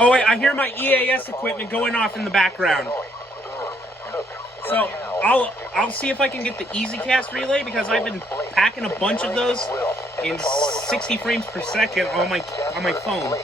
Oh wait, I hear my EAS equipment going off in the background. So I'll see if I can get the EasyCast relay, because I've been packing a bunch of those in 60 frames per second on my phone.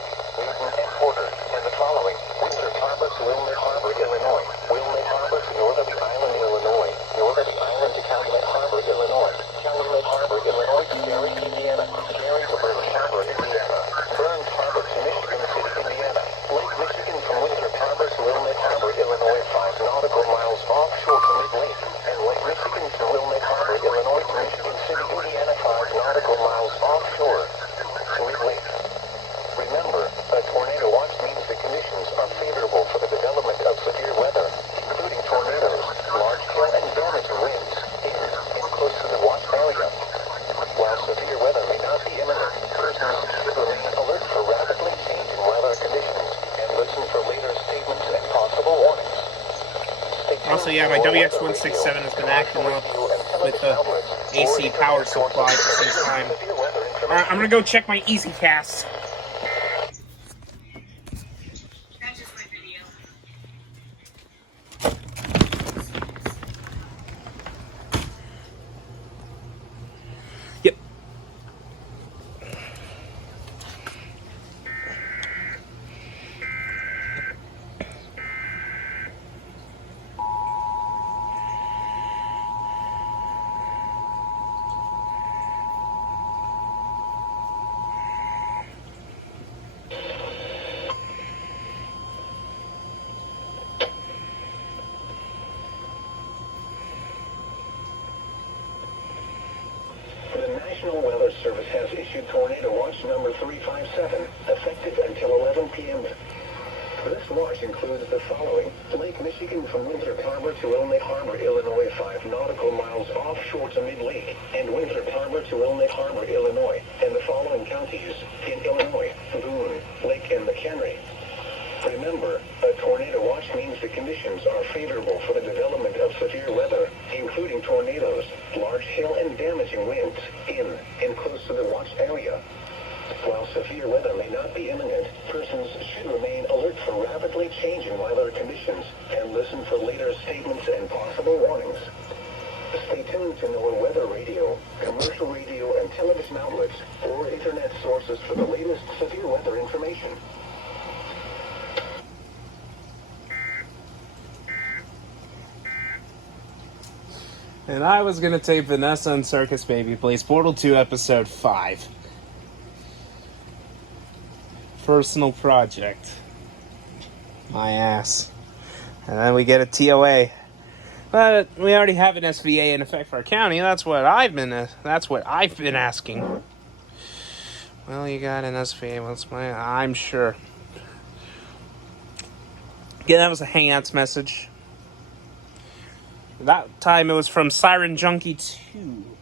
Also, yeah, my WX167 has been acting up with the AC power supply at the same time. Alright, I'm gonna go check my EasyCast. Yep. National Weather Service has issued Tornado Watch number 357, effective until 11 p.m. This watch includes the following: Lake Michigan from Winthrop Harbor to Wilmette Harbor, Illinois, 5 nautical miles offshore to mid-lake, and Winthrop Harbor to Wilmette Harbor, Illinois, and the following counties in Illinois: Boone, Lake, and McHenry. Remember, a tornado watch means the conditions are favorable for the development of severe weather, including tornadoes, large hail, and damaging winds in and close to the watch area. While severe weather may not be imminent, persons should remain alert for rapidly changing weather conditions and listen for later statements and possible warnings. Stay tuned to NOAA weather radio, commercial radio and television outlets, or internet sources for the latest severe weather information. And I was gonna tape Vanessa and Circus Baby Plays Portal 2 Episode 5. Personal project. My ass. And then we get a TOA. But we already have an SVA in effect for our county. That's what I've been asking. Well, you got an SVA. What's I'm sure. Yeah, that was a Hangouts message. That time it was from Siren Junkie 2.